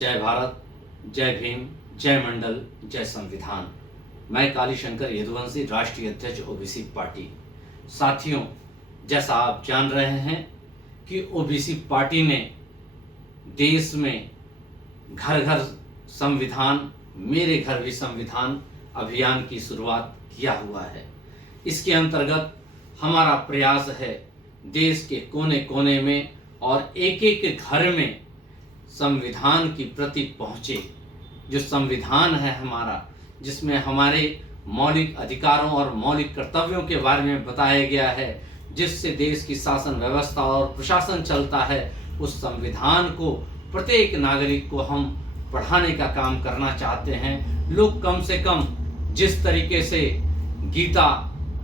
जय भारत, जय भीम, जय मंडल, जय संविधान। मैं कालीशंकर यदुवंशी, राष्ट्रीय अध्यक्ष ओबीसी पार्टी। साथियों, जैसा आप जान रहे हैं कि ओबीसी पार्टी ने देश में घर घर संविधान, मेरे घर भी संविधान अभियान की शुरुआत किया हुआ है। इसके अंतर्गत हमारा प्रयास है देश के कोने कोने में और एक एक घर में संविधान की प्रति पहुँचे। जो संविधान है हमारा, जिसमें हमारे मौलिक अधिकारों और मौलिक कर्तव्यों के बारे में बताया गया है, जिससे देश की शासन व्यवस्था और प्रशासन चलता है, उस संविधान को प्रत्येक नागरिक को हम पढ़ाने का काम करना चाहते हैं। लोग कम से कम जिस तरीके से गीता,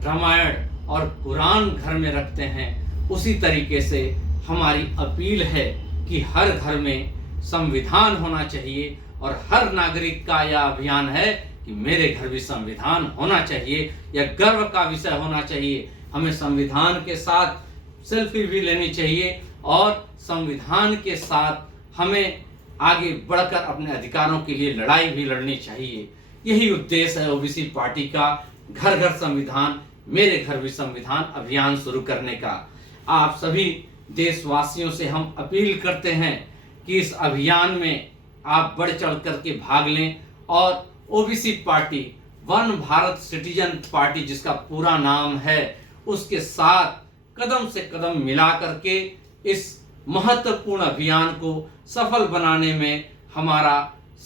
रामायण और कुरान घर में रखते हैं, उसी तरीके से हमारी अपील है कि हर घर में संविधान होना चाहिए और हर नागरिक का यह अभियान है कि मेरे घर भी संविधान होना चाहिए। यह गर्व का विषय होना चाहिए। हमें संविधान के साथ सेल्फी भी लेनी चाहिए और संविधान के साथ हमें आगे बढ़कर अपने अधिकारों के लिए लड़ाई भी लड़नी चाहिए। यही उद्देश्य है ओबीसी पार्टी का घर घर संविधान, मेरे घर भी संविधान अभियान शुरू करने का। आप सभी देशवासियों से हम अपील करते हैं कि इस अभियान में आप बढ़ चढ़ करके भाग लें और OBC party, one Bharat citizen party जिसका पूरा नाम है, उसके साथ कदम से कदम मिला करके इस महत्वपूर्ण अभियान को सफल बनाने में हमारा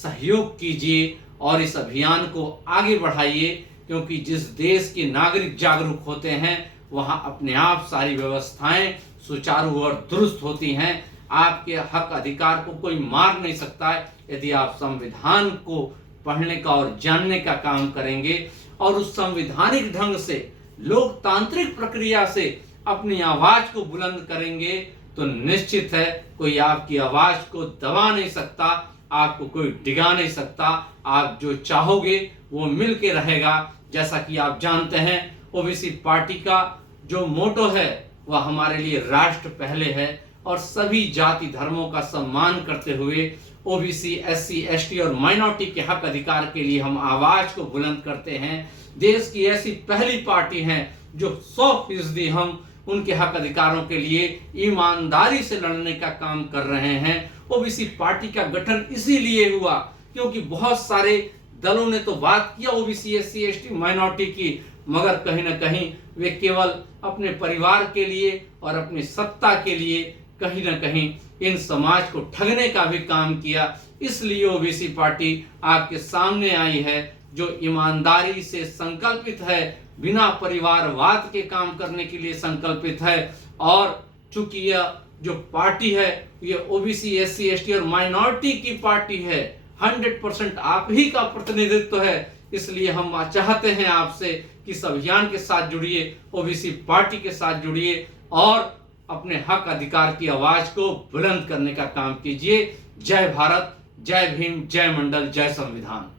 सहयोग कीजिए और इस अभियान को आगे बढ़ाइए। क्योंकि जिस देश के नागरिक जागरूक होते हैं, वहां अपने आप सारी व्यवस्थाएं सुचारू और दुरुस्त होती हैं। आपके हक अधिकार को कोई मार नहीं सकता है यदि आप संविधान को पढ़ने का और जानने का काम करेंगे और उस संवैधानिक ढंग से लोकतांत्रिक प्रक्रिया से अपनी आवाज को बुलंद करेंगे, तो निश्चित है कोई आपकी आवाज को दबा नहीं सकता, आपको कोई डिगा नहीं सकता। आप जो चाहोगे वो मिल के रहेगा। जैसा कि आप जानते हैं, ओबीसी पार्टी का जो मोटो है वह हमारे लिए राष्ट्र पहले है और सभी जाति धर्मों का सम्मान करते हुए ओबीसी, एससी, एसटी और माइनॉरिटी के हक अधिकार के लिए हम आवाज को बुलंद करते हैं। देश की ऐसी पहली पार्टी है जो 100% हम उनके हक अधिकारों के लिए ईमानदारी से लड़ने का काम कर रहे हैं। ओबीसी पार्टी का गठन इसीलिए हुआ क्योंकि बहुत सारे दलों ने तो बात किया ओबीसी, एससी, एसटी, माइनॉरिटी की, मगर कहीं ना कहीं वे केवल अपने परिवार के लिए और अपनी सत्ता के लिए कहीं ना कहीं इन समाज को ठगने का भी काम किया। इसलिए ओबीसी पार्टी आपके सामने आई है, जो ईमानदारी से संकल्पित है, बिना परिवारवाद के काम करने के लिए संकल्पित है। और चूंकि यह जो पार्टी है ये ओबीसी, एससी, एसटी और माइनॉरिटी की पार्टी है, 100% आप ही का प्रतिनिधित्व है। इसलिए हम चाहते हैं आपसे कि इस अभियान के साथ जुड़िए, ओबीसी पार्टी के साथ जुड़िए और अपने हक अधिकार की आवाज को बुलंद करने का काम कीजिए। जय भारत, जय भीम, जय मंडल, जय संविधान।